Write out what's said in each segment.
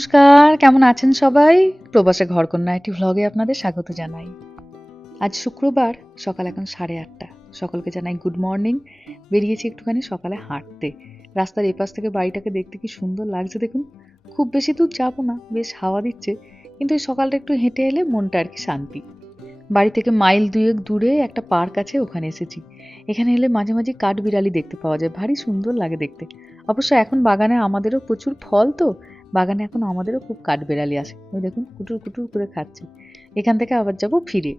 নমস্কার, কেমন আছেন সবাই? প্রবাসে ঘরকন্যা একটি ভ্লগে আপনাদের স্বাগত জানাই। আজ শুক্রবার, সকাল এখন সাড়ে আটটা। সকলকে জানাই গুড মর্নিং বেরিয়েছি একটুখানি সকালে হাঁটতে। রাস্তার এপাশ থেকে বাড়িটাকে দেখতে কি সুন্দর লাগছে দেখুন। খুব বেশি দূর যাব না, বেশ হাওয়া দিচ্ছে, কিন্তু এই সকালটা একটু হেঁটে এলে মনটা আর কি শান্তি। বাড়ি থেকে মাইল দুয়েক দূরে একটা পার্ক আছে, ওখানে এসেছি। এখানে এলে মাঝে মাঝে কাঠ বিড়ালি দেখতে পাওয়া যায়, ভারী সুন্দর লাগে দেখতে। অবশ্য এখন বাগানে আমাদেরও প্রচুর ফল তো বাগানে এখন আমাদেরও খুব কাঠবেড়ালি আসে ওই দেখুন, কুটুর কুটুর করে খাচ্ছে। এখান থেকে আবার যাব ফিরে।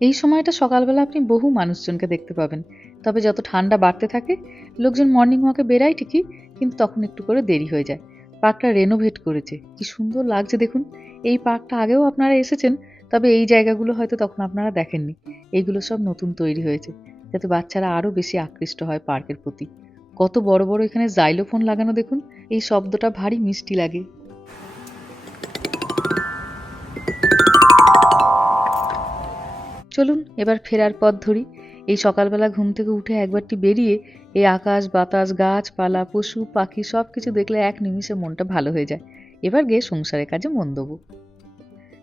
এই সময়টা সকালবেলা আপনি বহু মানুষজনকে দেখতে পাবেন। তবে যত ঠান্ডা বাড়তে থাকে, লোকজন মর্নিং ওয়াকে বেরায় ঠিকই, কিন্তু তখন একটু করে দেরি হয়ে যায়। পার্কটা রেনোভেট করেছে। কি সুন্দর লাগছে দেখুন। এই পার্কটা আগেও আপনারা এসেছেন, তবে এই জায়গাগুলো হয়তো তখন আপনারা দেখেননি। এইগুলো সব নতুন তৈরি হয়েছে, যাতে বাচ্চারা আরও বেশি আকৃষ্ট হয় পার্কের প্রতি। কত বড় বড় এখানে জাইলোফোন লাগানো দেখুন। এই শব্দটা ভারী মিষ্টি লাগে। চলুন এবার ফেরার পথ ধরি। এই সকালবেলা ঘুম থেকে উঠে একবারটি বেরিয়ে এই আকাশ, বাতাস, গাছপালা, পশু, পাখি সব কিছু দেখলে এক নিমিষে মনটা ভালো হয়ে যায়। এবার গিয়ে সংসারের কাজে মন দেবো।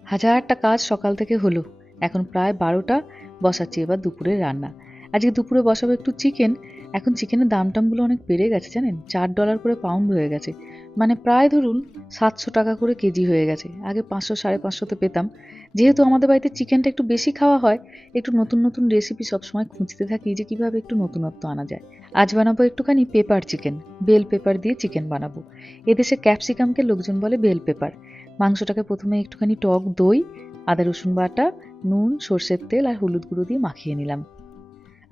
হাজারটা কাজ সকাল থেকে হলো। এখন প্রায় বারোটা, বসাচ্ছি এবার দুপুরে রান্না। আজকে দুপুরে বসাবো একটু চিকেন এখন চিকেনের দাম টামগুলো অনেক বেড়ে গেছে জানেন? চার ডলার করে পাউন্ড হয়ে গেছে। মানে প্রায় ধরুন সাতশো টাকা করে কেজি হয়ে গেছে। আগে পাঁচশো, সাড়ে পাঁচশোতে পেতাম। যেহেতু আমাদের বাড়িতে চিকেনটা একটু বেশি খাওয়া হয়, একটু নতুন নতুন রেসিপি সবসময় খুঁজতে থাকি যে কীভাবে একটু নতুনত্ব আনা যায়। আজ বানাবো একটুখানি পেপার চিকেন বেল পেপার দিয়ে চিকেন বানাবো। এদেশে ক্যাপসিকামকে লোকজন বলে বেল পেপার মাংসটাকে প্রথমে একটুখানি টক দই, আদা রসুন বাটা, নুন, সর্ষের তেল আর হলুদ গুঁড়ো দিয়ে মাখিয়ে নিলাম।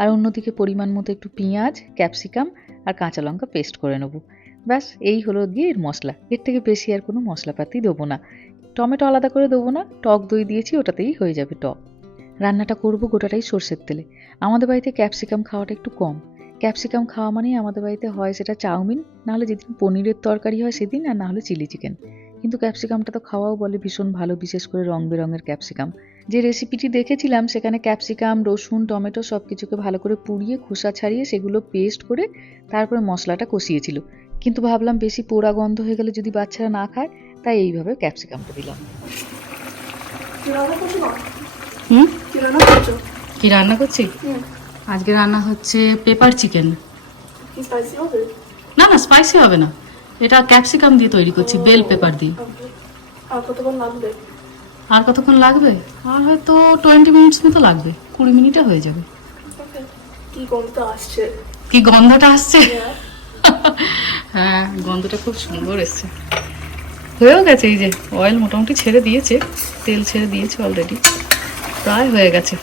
আর অন্যদিকে পরিমাণ মতো একটু পেঁয়াজ, ক্যাপসিকাম আর কাঁচা লঙ্কা পেস্ট করে নেব। ব্যাস, এই হলো গিয়ে এর মশলা। এর থেকে বেশি আর কোনো মশলাপাতি দেবো না। টমেটো আলাদা করে দেবো না, টক দই দিয়েছি, ওটাতেই হয়ে যাবে টক। রান্নাটা করব গোটাটাই সর্ষের তেলে। আমাদের বাড়িতে ক্যাপসিকাম খাওয়াটা একটু কম। ক্যাপসিকাম খাওয়া মানেই আমাদের বাড়িতে হয় সেটা চাউমিন, নাহলে যেদিন পনিরের তরকারি হয় সেদিন আর নাহলে চিলি চিকেন। কিন্তু ক্যাপসিকামটা তো খাওয়াও বলে ভীষণ ভালো, বিশেষ করে রং বেরঙের ক্যাপসিকাম। যে রেসিপিটি দেখেছিলাম, সেখানে ক্যাপসিকাম রসুন, টমেটো সব কিছুকে ভালো করে পুড়িয়ে, খোসা ছাড়িয়ে সেগুলো পেস্ট করে তারপরে মশলাটা কষিয়েছিল। কিন্তু ভাবলাম বেশি পোড়া গন্ধ হয়ে গেলে যদি বাচ্চারা না খায়, তাই এইভাবে ক্যাপসিকামটা দিলাম। কি রান্না করছ? আজকে রান্না হচ্ছে পেপার চিকেন না না স্পাইসি হবে না। এটা ক্যাপসিকাম দিয়ে তৈরি করছি বেল পেপার দিয়ে। কতক্ষণ লাগবে আর কতক্ষণ লাগবে? আর হয়তো টোয়েন্টি মিনিটস মতো লাগবে। কুড়ি মিনিটে হয়ে যাবে। কি গন্ধ আসছে? কি গন্ধটা আসছে? হ্যাঁ গন্ধটা খুব সুন্দর এসছে। হয়েও গেছে এই যে অয়েল মোটামুটি ছেড়ে দিয়েছে তেল ছেড়ে দিয়েছে অলরেডি প্রায় হয়ে গেছে।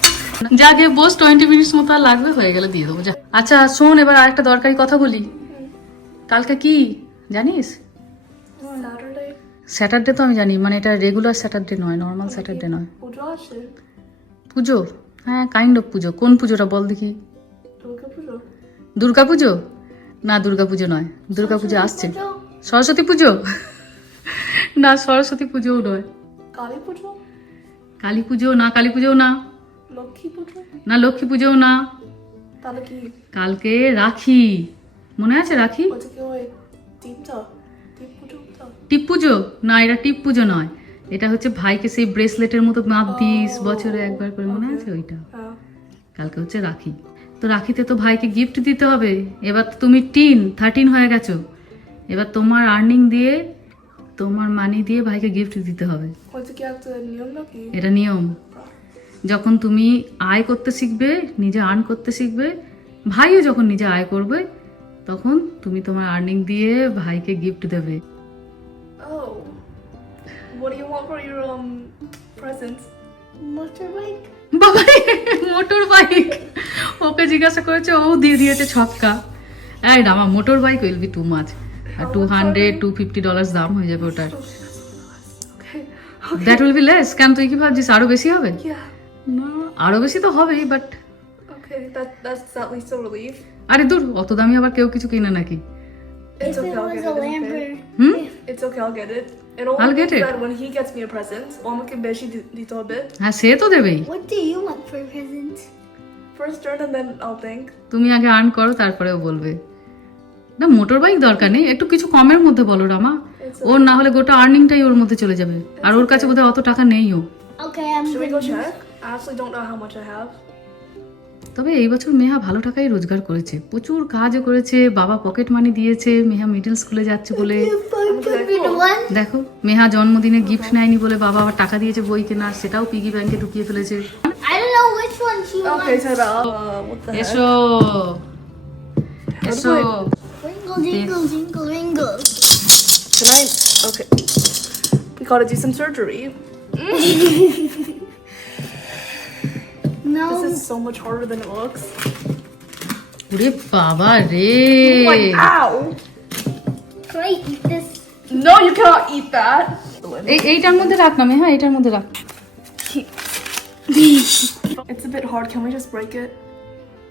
যা গিয়ে বস টোয়েন্টি মিনিটস মতো আর লাগবে হয়ে গেলে দিয়ে দেবো। যা। আচ্ছা শোন এবার আরেকটা দরকারি কথা বলি। কালকে কি? জানিস? স্যাটারডে তো আমি জানি মানে এটা রেগুলার স্যাটারডে নয় নর্মাল স্যাটারডে নয়। পুজো আছে? পুজো? হ্যাঁ কাইন্ড অফ পুজো। কোন পুজোটা বল দেখি। দুর্গা পুজো? না দুর্গা পুজো নয়। দুর্গা পুজো আসছে। সরস্বতী পুজো? না সরস্বতী পুজোও নয়। কালী পুজো? কালী পুজো না কালী পুজোও না। লক্ষ্মী পুজো? না লক্ষ্মী পুজোও না। তাহলে কি? কালকে রাখি। মনে আছে রাখি? টিপ পুজো না এটা টিপ পুজো নয়। এটা হচ্ছে ভাইকে সেই ব্রেসলেটের মতো মাপ দিস বছরে একবার করে মনে আছে ওইটা? হ্যাঁ কালকে হচ্ছে রাখি। তো রাখিতে তো ভাইকে গিফট দিতে হবে। এবার তো তুমি টিন থার্টিন হয়ে গেছো। এবার তোমার আর্নিং দিয়ে তোমার মানি দিয়ে ভাইকে গিফট দিতে হবে। এটা নিয়ম। যখন তুমি আয় করতে শিখবে নিজে আর্ন করতে শিখবে ভাইও যখন নিজে আয় করবে তখন তুমি তোমার আর্নিং দিয়ে ভাইকে গিফট দেবে। Oh. What do you want for your um presents? Motorbike. বাবা মোটর বাইক ওকে জিজ্ঞাসা করেছে ও দিয়ে দিয়েছে ছক্কা এই আমার motor bike will be too much R two hundred to fifty dollars দাম হয়ে যাবে ওটার Okay. That will be less কেন তুই কি ভাবছিস আরও বেশি হবে Yeah. না আরও বেশি তো হবেই but Okay. That that's at least a relief. আরে দূর অত দামি আবার কেউ কিছু কিনে নাকি It's If okay. it I'll was get a it. It's okay. Lambert, hmm It's okay. I'll get it. It only I'll get it. that when he gets me a present, beshi dito a bit. হ্যাঁ সে তো দেবেই what do you want for presents? First turn and then I'll think. তুমি আগে earn করো তারপরেও বলবে না motor bike দরকার নেই একটু কিছু কমের মধ্যে বলো রামা ওর না হলে গোটা আর্নিংটাই ওর মধ্যে চলে যাবে আর ওর কাছে বোধহয় অত টাকা নেই ও Okay, I'm Should we go gonna check? I actually don't know how much I have. তবে এই বছর মেহা ভালো টাকাই রোজগার করেছে। প্রচুর কাজও করেছে বাবা পকেট মানি দিয়েছে মেহা মিডিল স্কুলে যাচ্ছে বলে। দেখো মেহা জন্মদিনে গিফট নেয়নি বলে বাবা টাকা দিয়েছে বই কেনার সেটাও পিগি ব্যাংকে ঢুকিয়ে ফেলেছে। এসো। এসো। Tonight, okay. No. This is so much harder than it looks. ওরে বাবা রে Oh my, ow! Can I eat this? No, you cannot eat that. এই এইটার মধ্যে রাখ না মেহা এইটার মধ্যে রাখ It's a bit hard. Can we just break it?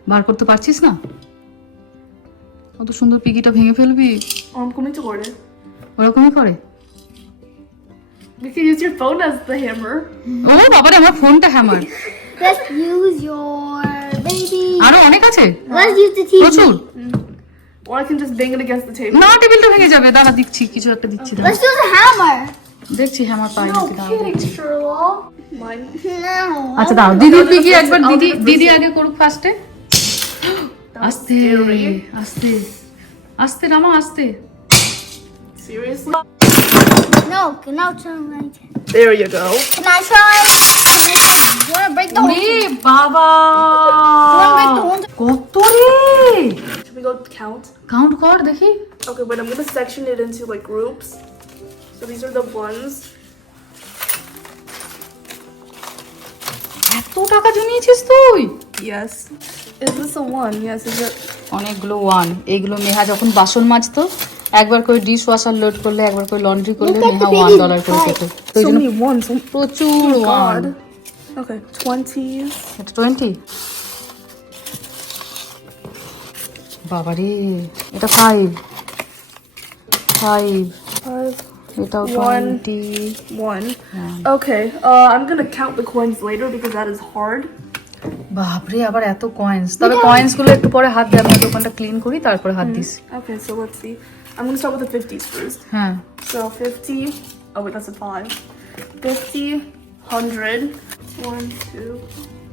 বার করতে পারছিস না কত সুন্দর পিগিটা ভেঙে ফেলবি Oh, I'm coming toward it. ওরকমই করে We can use your phone as the hammer. ও বাবারে আমার ফোনটা hammer Let's use your baby. আরও অনেক আছে Let's use the TV. প্রচুর Or I can just bang it against the table. না টেবিলটা ভেঙে যাবে দাঁড়া দিচ্ছি কিছু একটা দিচ্ছি দাঁড়া। Let's use a hammer. দেখছি হ্যামার পাই No নাকি দাঁড়া kidding, Sherlock. Mine. No. আচ্ছা দাও দিদির I'll পিগি একবার দিদি দিদি আগে করুক ফার্স্টে আস্তে আস্তে আস্তে রামা আস্তে Seriously? No, can now turn right. There you go. Can I try? বাবা কত রে Should we go count? Count কর দেখি Okay, wait, I'm gonna section it into like groups. So these are the ones. এত টাকা জমিয়েছিস তুই Yes. Is this a one? Yes, is it? অনেকগুলো one এইগুলো মেহা যখন বাসন মাজতো একবার করে ডিশ ওয়াশার লোড করলে একবার করে লন্ড্রি করলে Look at Meha the one baby dollar করে. পেত তো এই So জন্য many ones. Oh প্রচুর ওয়ান God. Okay, 20s. এটা টোয়েন্টি বাবারে এটা ফাইভ ফাইভ Five. এটাও One. Twenty One. Okay, uh, I'm gonna count the coins later because that is hard. বাপরে আবার এত কয়েন্স তবে কয়েন্সগুলো একটু পরে হাত দিয়ে আমি দোকানটা ক্লিন করি তারপরে হাত this Okay, so let's see. I'm gonna start with the 50s first. হ্যাঁ So 50. Oh, wait, that's a five. 50, 100. One, two,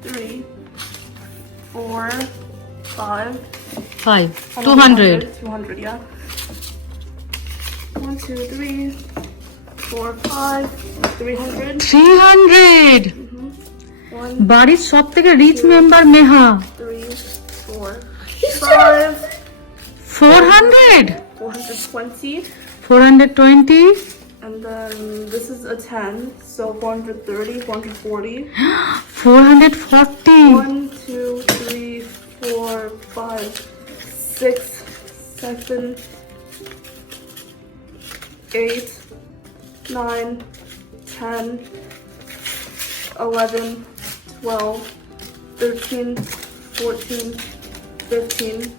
three, four, five. Five Oh, two no, hundred 200, yeah. One, two, three, four, five, 300. Three hundred One, বাড়ির সব থেকে rich member Meha three, four, five, four hundred 420. Four hundred twenty And then this is a 10, so 430, 440. 440! 1, 2, 3, 4, 5, 6, 7, 8, 9, 10, 11, 12, 13, 14, 15,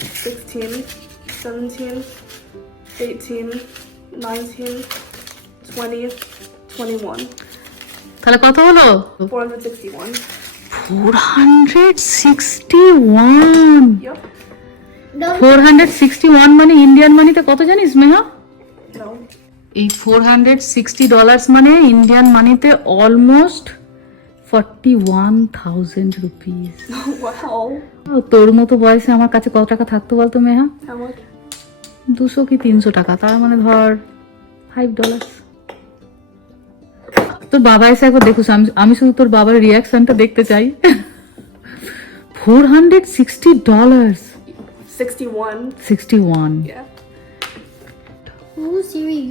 16, 17, 18, তাহলে কত হলো 461. Four hundred sixty one Yep. No. Four hundred sixty one মানে Indian মানিতে কত জানিস মেহা এই ফোর হান্ড্রেড সিক্সটি ডলার্স মানে Indian মানিতে almost forty one thousand rupees. তোর মতো বয়সে আমার কাছে কত টাকা থাকতো বলতো মেহা? দুশো কি তিনশো টাকা? তার মানে ধর ফাইভ ডলার তোর বাবা এসে একবার দেখুস আমি আমি শুধু তোর বাবার রিয়াকশনটা দেখতে চাই। Four hundred sixty dollar sixty one. Whose series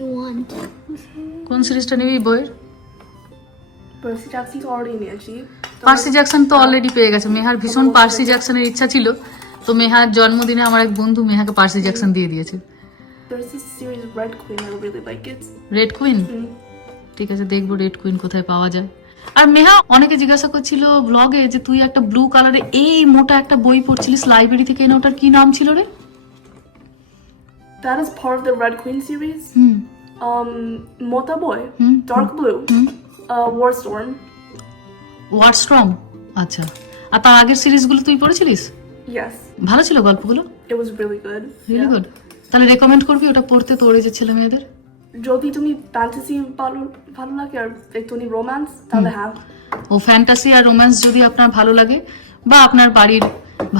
কোন সিরিজটা নিবি বইয়ের. পার্সি জ্যাকসন তো অলরেডি পেয়ে গেছে। মেহার ভীষণ পার্সি জ্যাকসনের ইচ্ছা ছিল। তো মেহার জন্মদিনে আমার এক বন্ধু মেহাকে পার্সি জ্যাকসন দিয়ে দিয়েছে. রেড কুইন ঠিক আছে দেখব রেড কুইন কোথায় পাওয়া যায়। আর মেহা অনেকে জিজ্ঞাসা করছিল ব্লগে যে তুই একটা ব্লু কালারে এই মোটা একটা বই পড়ছিলিস লাইব্রেরি থেকে এনে ওটার কি নাম ছিল রে? That is part of the Red Queen series. Hmm. Um, Mota Boy, Hmm. Dark Blue, uh, Warstorm. আচ্ছা। আর তার আগের সিরিজগুলো তুই পড়েছিলিস? Yes, ভালো ছিল গল্পগুলো. রিয়েলি গুড তাহলে রেকমেন্ড করবি ওটা পড়তে তোর যে ছেলে মেয়েদের? যদি তুমি ফ্যান্টাসি ভালো ভালো লাগে আর একটুখানি রোম্যান্স তাহলে হ্যাঁ। ও ফ্যান্টাসি আর রোম্যান্স যদি আপনার ভালো লাগে বা আপনার বাড়ির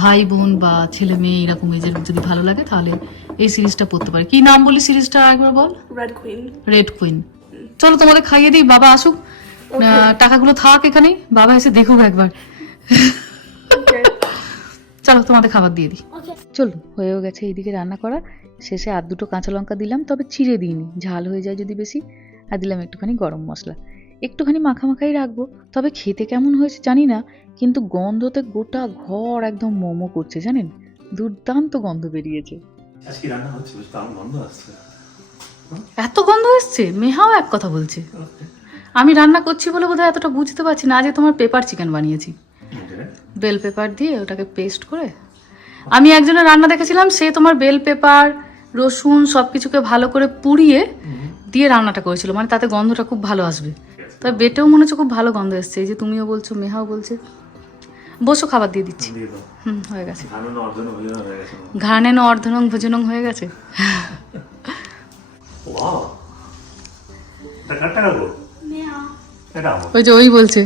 ভাই বোন বা ছেলে মেয়ে এরকম এজের যদি ভালো লাগে তাহলে এই সিরিজটা পড়তে পারে। কি নাম বলি সিরিজটা একবার বল? রেড কুইন রেড কুইন চলো তোমাদের খাইয়ে দিই বাবা আসুক। টাকাগুলো থাক এখানে বাবা এসে দেখুক একবার। চলো তোমাদের খাবার দিয়ে দিই. চলো হয়েও গেছে এইদিকে রান্না করা। শেষে আর দুটো কাঁচা লঙ্কা দিলাম তবে চিড়ে দিইনি ঝাল হয়ে যায় যদি বেশি। আর দিলাম একটুখানি গরম মশলা। একটুখানি মাখামাখাই রাখব তবে খেতে কেমন হয়েছে জানি না কিন্তু গন্ধতে গোটা ঘর একদম মোমো করছে জানেন? দুর্দান্ত গন্ধ বেরিয়েছে। আজকে রান্না হচ্ছে বেশ দারুণ গন্ধ আসছে। এত গন্ধ এসছে? মেহাও এক কথা বলছে। আমি রান্না করছি বলে বোধহয় এতটা বুঝতে পারছি না আজকে তোমার পেপার চিকেন বানিয়েছি। বেল পেপার দিয়ে ওটাকে পেস্ট করে আমি একজনের রান্না দেখেছিলাম সে তোমার বেল পেপার রসুন সব কিছুকে ভালো করে পুড়িয়ে দিয়ে রান্নাটা করেছিল। মানে তাতে গন্ধটা খুব ভালো আসবে। তবে বেটেও মনে হচ্ছে খুব ভালো গন্ধ এসছে। এই যে তুমিও বলছো মেহাও বলছে। বসো খাবার দিয়ে দিচ্ছি। হুম হয়ে গেছে। হয়ে ঘানেন অর্ধনং ভোজনং হয়ে গেছে। ওই যে ওই বলছে।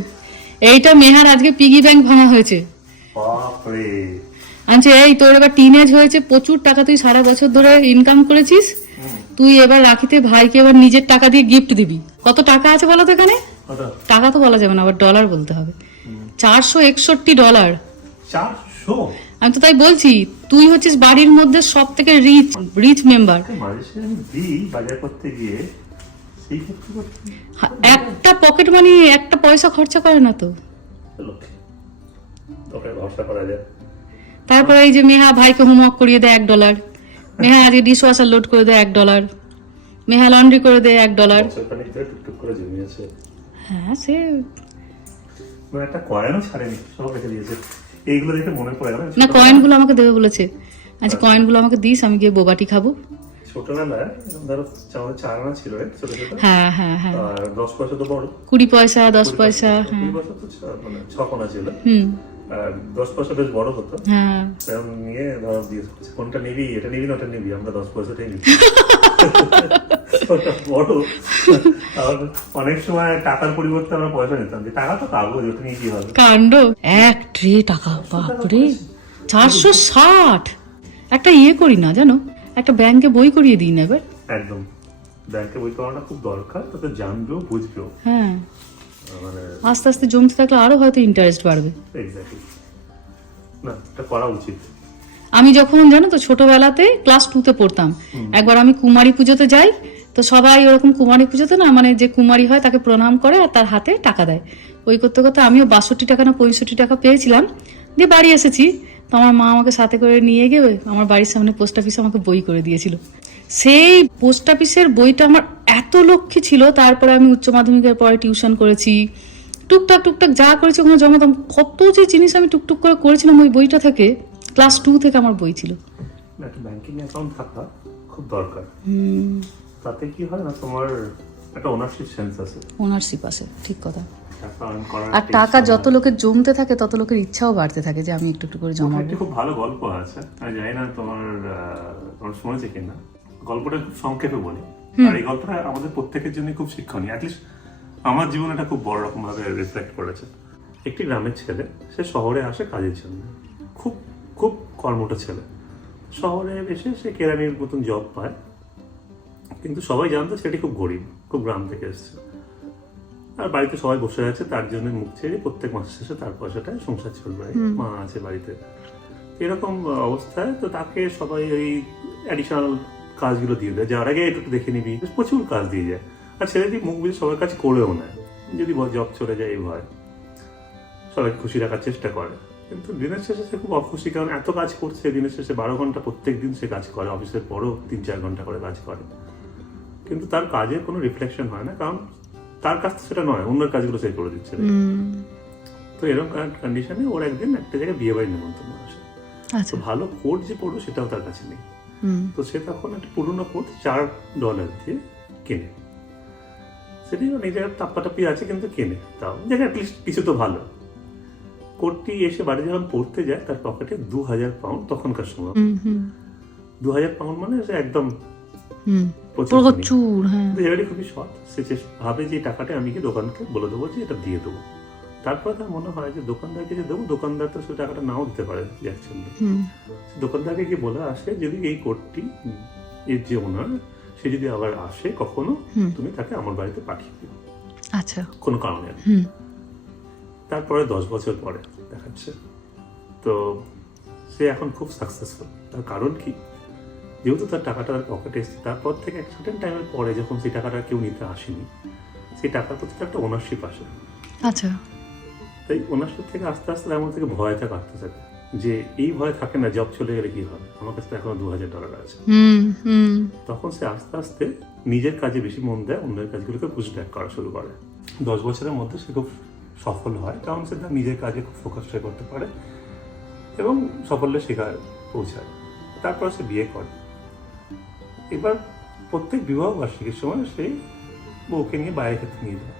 এইটা মেহার আজকে পিগি ব্যাংক ভাঙা হয়েছে। আনছে এই তোর এবার টিনেজ হয়েছে প্রচুর টাকা তুই সারা বছর ধরে ইনকাম করেছিস। তুই এবার রাখিতে ভাইকে এবার নিজের টাকা দিয়ে গিফট দিবি। কত টাকা আছে বলো তো এখানে? টাকা তো বলা যাবে না আবার ডলার বলতে হবে। চারশো একষট্টি ডলার আমি তো তাই বলছি তুই হচ্ছিস বাড়ির মধ্যে সব থেকে রিচ রিচ মেম্বার বাজার করতে গিয়ে একটা পকেট মানি একটা পয়সা খরচা করে না তো। তারপরে এই যে মেহা ভাইকে হোমওয়ার্ক করিয়ে দেয় এক ডলার মেহা আজকে ডিশ ওয়াশার লোড করে দেয় এক ডলার মেহা লন্ড্রি করে দেয় এক ডলার হ্যাঁ সে মানে একটা কয়েনও ছাড়েনি সব রেখে দিয়েছে। এইগুলো দেখে মনে পড়ে না কয়েনগুলো আমাকে দেবে বলেছে। আচ্ছা কয়েনগুলো আমাকে দিস আমি গিয়ে বোবাটি খাব। ছোটবেলায় ধরো আমাদের ছিল ছোট ছোট। হ্যাঁ হ্যাঁ হ্যাঁ। আর দশ পয়সা তো বড়। কুড়ি পয়সা দশ পয়সা। কুড়ি হ্যাঁ। পয়সা তো মানে ছ ছিল। হুম। দশ পয়সা বেশ বড় হতো। হ্যাঁ। সেরকম নিয়ে ধরো দিয়ে কোনটা নিবি এটা নিবি না ওটা নিবি আমরা দশ পয়সাটাই নিবি। বড়। আর অনেক সময় টাকার পরিবর্তে আমরা পয়সা নিতাম। যে টাকা তো কাগজ ওটা নিয়ে কি হবে? কাণ্ড। এক ট্রে টাকা বাপরে। চারশো ষাট। একটা ইয়ে করি না জানো? একটা ব্যাংকে বই করিয়ে দিন এবার? একদম। ব্যাংকে বই করাটা খুব দরকার তাতে জানবেও বুঝবেও। হ্যাঁ। মানে আস্তে আস্তে জমতে থাকলে আরও হয়তো ইন্টারেস্ট বাড়বে। না এটা করা উচিত। আমি যখন জানো তো ছোটবেলাতে ক্লাস টুতে পড়তাম একবার আমি কুমারী পুজোতে যাই তো সবাই ওরকম কুমারী পুজোতে না মানে যে কুমারী হয় তাকে প্রণাম করে আর তার হাতে টাকা দেয়। ওই করতে করতে আমিও বাষট্টি টাকা না পঁয়ষট্টি টাকা পেয়েছিলাম দিয়ে বাড়ি এসেছি। তো আমার মা আমাকে সাথে করে নিয়ে গিয়ে আমার বাড়ির সামনে পোস্ট অফিসে আমাকে বই করে দিয়েছিল। সেই পোস্ট অফিসের বইটা আমার এত লক্ষ্মী ছিল তারপরে আমি উচ্চ মাধ্যমিকের পরে টিউশন করেছি। টুকটাক টুকটাক যা করেছি ওখানে জমাতাম। কত যে জিনিস আমি টুকটুক করে করেছিলাম ওই বইটা থেকে ক্লাস টু থেকে আমার বই ছিল। ব্যাংকিং অ্যাকাউন্ট থাকা খুব দরকার। তাতে কি হয় না তোমার একটা ওনারশিপ সেন্স আছে। ওনারশিপ আছে ঠিক কথা। আর টাকা যত। লোকের জমতে থাকে তত লোকের ইচ্ছাও বাড়তে থাকে যে আমি একটু একটু করে জমাবো। খুব ভালো গল্প আছে। আমি জানি না তোমার তোমার শুনেছে কিনা। গল্পটা খুব সংক্ষেপে বলি। আর এই গল্পটা আমাদের প্রত্যেকের জন্য খুব শিক্ষণীয়। অ্যাটলিস্ট আমার জীবনে এটা খুব বড় রকম ভাবে রিফ্লেক্ট করেছে। একটি গ্রামের ছেলে সে শহরে আসে কাজের জন্য। খুব খুব কর্মঠ ছেলে। শহরে এসে সে কেরানির মতন জব পায়। কিন্তু সবাই জানতো সেটি খুব গরিব খুব গ্রাম থেকে এসছে। আর বাড়িতে সবাই বসে আছে তার জন্য মুখ ছেড়ে প্রত্যেক মাসের শেষে তার পয়সাটায় সংসার চলবে মা আছে বাড়িতে। এরকম অবস্থায় তো তাকে সবাই ওই অ্যাডিশনাল কাজগুলো দিয়ে দেয়। যার আগে একটু দেখে নিবি প্রচুর কাজ দিয়ে যায়। আর ছেলেটি মুখ বুঝে সবার কাছে করেও নেয় যদি জব চলে যায় এই ভয় সবাইকে খুশি রাখার চেষ্টা করে। কিন্তু দিনের শেষে সে খুব অখুশি কারণ এত কাজ করছে দিনের শেষে বারো ঘণ্টা প্রত্যেক দিন সে কাজ করে অফিসের পরও তিন চার ঘণ্টা করে কাজ করে। কিন্তু তার কাজের কোনো রিফ্লেকশন হয় না কারণ তার কাজ তো সেটা নয় অন্যের কাজগুলো সে করে দিচ্ছে। তো এরকম কন্ডিশনে ওর একদিন একটা জায়গায় বিয়ে বাড়ি নিমন্ত্রণ আসে। আচ্ছা। তো ভালো কোট যে পড়বে সেটাও তার কাছে নেই। তো সে তখন একটা পুরোনো কোট চার ডলার দিয়ে কেনে। সেটি নিজের টাপ্পাটাপ্পি আছে কিন্তু কেনে। তাও জায়গা অ্যাটলিস্ট কিছু তো ভালো। কোটটি এসে বাড়ি যখন পড়তে যায় তার পকেটে দু হাজার পাউন্ড তখনকার সময়। দু হাজার পাউন্ড মানে একদম প্রচুর হ্যাঁ। এবারে খুবই সৎ। সে ভাবে যে টাকাটা আমি কি দোকানকে বলে দেবো যে এটা দিয়ে দেবো। তারপরে তার মনে হয় যে দোকানদারকে যে দেবো দোকানদার তো সে টাকাটা নাও দিতে পারে অ্যাকচুয়ালি দোকানদারকে কি বলে আসে যদি এই কোডটি এর যে ওনার সে যদি আবার আসে কখনো তুমি তাকে আমার বাড়িতে পাঠিয়ে দিও। আচ্ছা। কোনো কারণে তারপরে দশ বছর পরে দেখাচ্ছে। তো সে এখন খুব সাকসেসফুল তার কারণ কি? যেহেতু তার টাকাটা তার পকেটে এসেছে তারপর থেকে এক সার্টেন টাইমের পরে যখন সেই টাকাটা কেউ নিতে আসেনি সেই টাকার প্রতি একটা ওনারশিপ আসে। আচ্ছা। তাই ওনারশিপ থেকে আস্তে আস্তে তার মধ্যে থেকে ভয়টা কাটতে থাকে যে এই ভয় থাকে না জব চলে গেলে কি হবে? আমার কাছে তো এখনও দু হাজার ডলার আছে তখন সে আস্তে আস্তে নিজের কাজে বেশি মন দেয় অন্যের কাজগুলোকে পুশ ব্যাক করা শুরু করে। দশ বছরের মধ্যে সে খুব সফল হয় কারণ সে তার নিজের কাজে খুব ফোকাস করতে পারে এবং সাফল্যের শিকার পৌঁছায়। তারপর সে বিয়ে করে। এবার প্রত্যেক বিবাহ বার্ষিকীর সময় সে বউকে নিয়ে বাইরে খেতে নিয়ে যায়।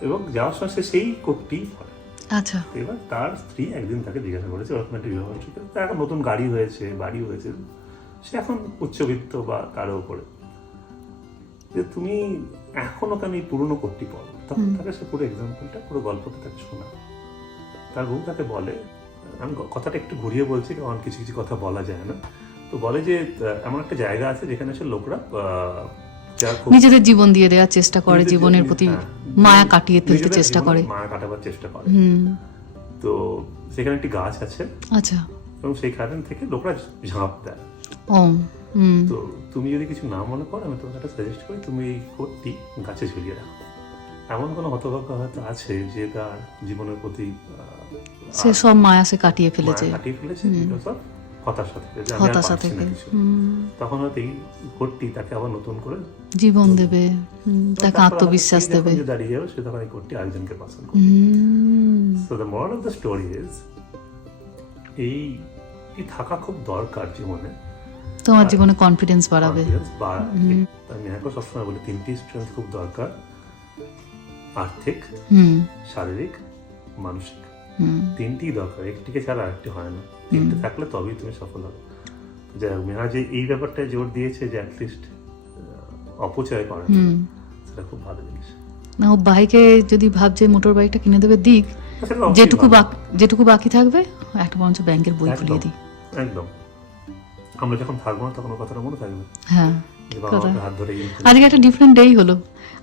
এবং যাওয়ার সময় সে সেই কোটটি পরে। আচ্ছা। এবার তার স্ত্রী একদিন তাকে জিজ্ঞাসা করেছে ওরকম একটা বিবাহ বার্ষিকী তার এখন নতুন গাড়ি হয়েছে বাড়ি হয়েছে। সে এখন উচ্চবিত্ত বা তারও উপরে। যে তুমি এখনও কেন এই পুরনো কোটটি পড়ো তখন তাকে সে পুরো এক্সাম্পলটা পুরো গল্পটা তাকে শোনা তার বউ তাকে বলে আমি কথাটা একটু ঘুরিয়ে বলছি কারণ কিছু কিছু কথা বলা যায় না। তো বলে যে এমন একটা জায়গা আছে যেখানে সে লোকরা নিজেদের জীবন দিয়ে দেওয়ার চেষ্টা করে জীবনের প্রতি হ্যাঁ, মায়া কাটিয়ে ফেলতে চেষ্টা করে। মায়া কাটাবার চেষ্টা করে। তো সেখানে একটি গাছ আছে। আচ্ছা। এবং সেইখান থেকে লোকরা ঝাঁপ দেয়। তো তুমি যদি কিছু না মনে করো আমি তোমাকে একটা সাজেস্ট করি তুমি এই কোটটি গাছে ঝুলিয়ে রাখো। এমন কোনো হতভাগ্য হয়তো আছে যে তার জীবনের প্রতি সে সব মায়া সে কাটিয়ে ফেলেছে। কাটিয়ে ফেলেছে because of হতাশা থেকে যে আমি আর হতাশা পারছি না থেকে। কিছু। হুম। তখন হয়তো এই কোটটি তাকে আবার নতুন করে জীবন দেবে। হুম, তাকে তারপর আত্মবিশ্বাস সেই যখন দেবে। যে দাঁড়িয়ে যাবে সে তখন এই কোটটি আরেকজনকে পছন্দ করবে। হুম। So the moral of the story is এই এই থাকা খুব দরকার জীবনে। তোমার জীবনে কনফিডেন্স বাড়াবে। confidence বা আমি এখন সবসময় বলি তিনটি স্ট্রেংথ খুব দরকার। আর্থিক হুম। শারীরিক মানসিক। তিনটি দরকার একটিকে ছাড়া আরেকটি হয় না। তিনটে থাকলে তবেই তুমি সফল হবে। যাই হোক মেহা যে এই ব্যাপারটা জোর দিয়েছে যে অ্যাটলিস্ট অপচয় করে না সেটা খুব ভালো জিনিস। না ও ভাইকে যদি ভাবছে মোটর বাইকটা কিনে দেবে দিক যেটুকু বাকি যেটুকু বাকি থাকবে একটা বরঞ্চ ব্যাংকের বই খুলিয়ে দিই। একদম। আমরা যখন থাকব না তখন কথাটা মনে থাকবে। হ্যাঁ আজকে একটা ডিফারেন্ট ডেই হলো।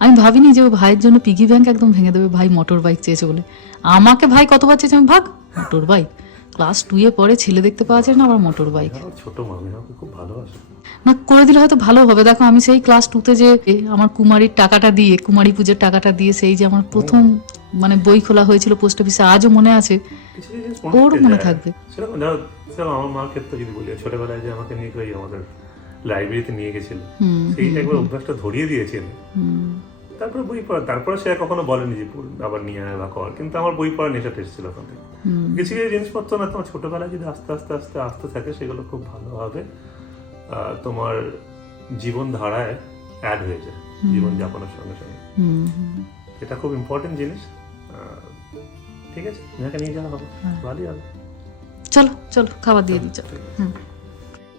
আমি ভাবিনি যে ও ভাইয়ের জন্য পিগি ব্যাংক একদম ভেঙে দেবে ভাই মোটর বাইক চেয়েছে বলে। আমাকে ভাই কতবার চেয়েছে আমি ভাগ? মোটর বাইক ক্লাস টু এ পরে ছেলে দেখতে পাওয়া যায় না আবার মোটর বাইক ছোট খুব ভালোবাসে। না করে দিলে হয়তো ভালো হবে। দেখো আমি সেই ক্লাস টুতে যে আমার কুমারীর টাকাটা দিয়ে কুমারী পুজোর টাকাটা দিয়ে সেই যে আমার প্রথম মানে বই খোলা হয়েছিল পোস্ট অফিসে আজও মনে আছে। ওর মনে থাকবে। আমার মার ক্ষেত্রে যদি বলি ছোটবেলায় যে আমাকে নিয়ে আমাদের লাইব্রেরিতে নিয়ে গেছিল। সেই একবার অভ্যাসটা ধরিয়ে দিয়েছিল হুম। তারপরে বই পড়া তারপরে সে কখনো বলেনি যে আবার নিয়ে আয় বা কর কিন্তু আমার বই পড়ার নেশাটা এসেছিল ওখান থেকে। কিছু কিছু জিনিসপত্র না তোমার ছোটবেলায় যদি আস্তে আস্তে আস্তে আসতে থাকে সেগুলো খুব ভালোভাবে তোমার জীবন ধারায় অ্যাড হয়ে যায় জীবন যাপনের সঙ্গে সঙ্গে। এটা খুব ইম্পর্টেন্ট জিনিস ঠিক আছে? মেয়েকে নিয়ে যাওয়া হবে হ্যাঁ। ভালোই হবে। চলো চলো খাবার দিয়ে দিই চলো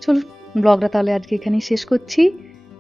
চলুন ব্লগটা তাহলে আজকে এখানেই শেষ করছি।